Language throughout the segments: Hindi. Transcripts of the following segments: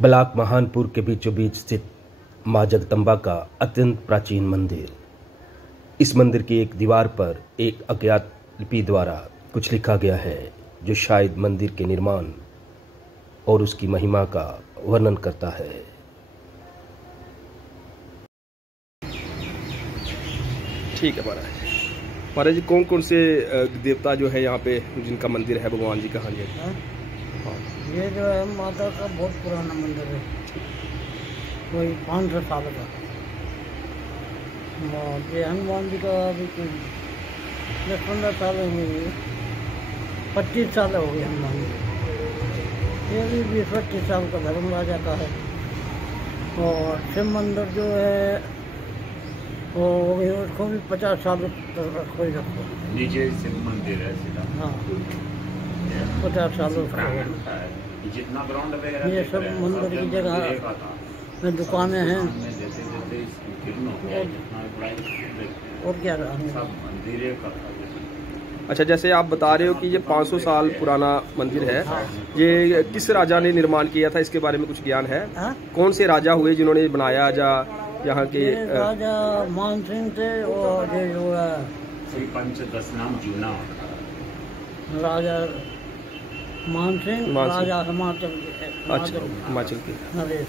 ब्लॉक महानपुर के बीचों बीच स्थित मां जगदम्बा का अत्यंत प्राचीन मंदिर। इस मंदिर की एक दीवार पर एक अज्ञात लिपि द्वारा कुछ लिखा गया है जो शायद मंदिर के निर्माण और उसकी महिमा का वर्णन करता है। ठीक है महाराज जी, कौन कौन से देवता जो है यहाँ पे जिनका मंदिर है, भगवान जी कहाँ है? ये जो है माता का बहुत पुराना मंदिर है, कोई 500 साल का। ये हनुमान जी का अभी कोई 10-15 साल हुए, 25 साल हो गए हनुमान जी। ये भी 20-25 साल का धर्म राजा का है। और शिव मंदिर जो है वो उसको भी 50 साल तक कोई रखो। नीचे शिव मंदिर है सीधा। हाँ, 50 साल जितना ग्राउंड वगैरह ये सब मंदिर की जगह में दुकानें हैं और क्या रहा। अच्छा, जैसे आप बता रहे हो कि ये 500 साल पुराना मंदिर है, ये किस राजा ने निर्माण किया था, इसके बारे में कुछ ज्ञान है? कौन से राजा हुए जिन्होंने बनाया जा यहाँ के? राजा मान सिंह थे और ये जो है श्री पंचदश नाम जूना राजा मान सिंह, राजा हिमाचल के। अच्छा, हिमाचल के नरेश,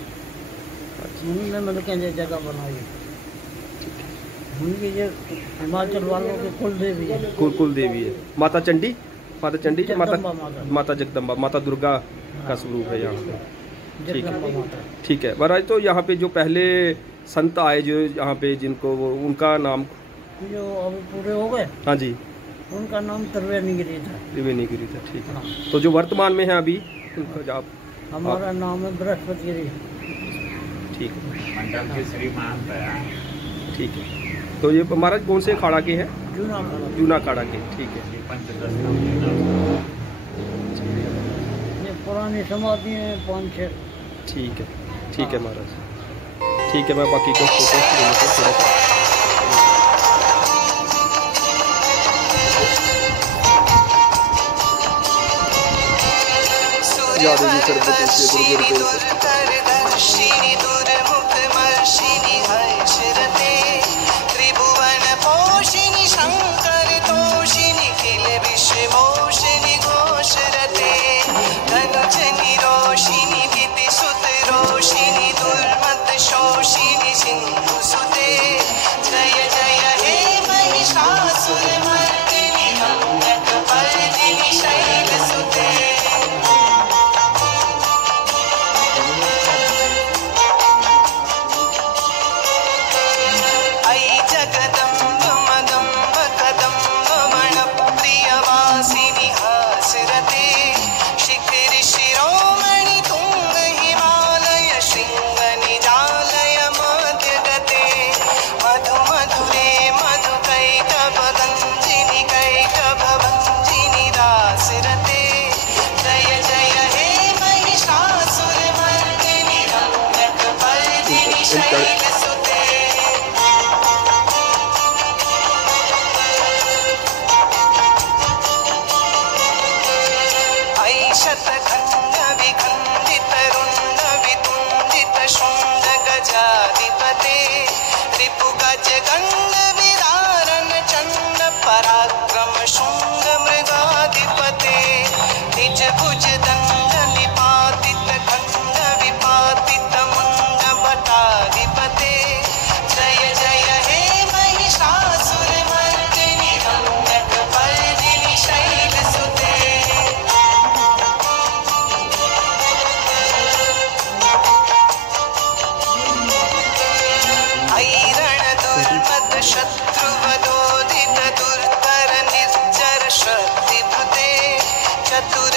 उन्होंने मतलब क्या जगह बनाई। उनकी ये हिमाचल वालों की कुल देवी है। कुल देवी है माता चंडी। माता चंडी, माता जगदम्बा, माता दुर्गा का स्वरूप है यहाँ पे। ठीक है, ठीक है महाराज। तो यहाँ पे जो पहले संत आए जो यहाँ पे, जिनको वो उनका नाम जो अभी पूरे हो गए, हाँ जी, उनका नाम त्रिवेणीगिरी था। त्रिवेणीगिरी था, ठीक है। तो जो वर्तमान में है अभी उनका आप? हमारा नाम है बृहस्पतिगिरी। ठीक है, मंडल के श्री महंत है। ठीक है। तो ये महाराज कौन से अखाड़ा के हैं? जूना अखाड़ा के। ठीक है, ये पुरानी समाधि है 5-6। ठीक है, ठीक है महाराज, ठीक है। मैं बाकी को फोटो शत्रुवदोदित दुर्धर निर्जर शक्तिभृते चतुर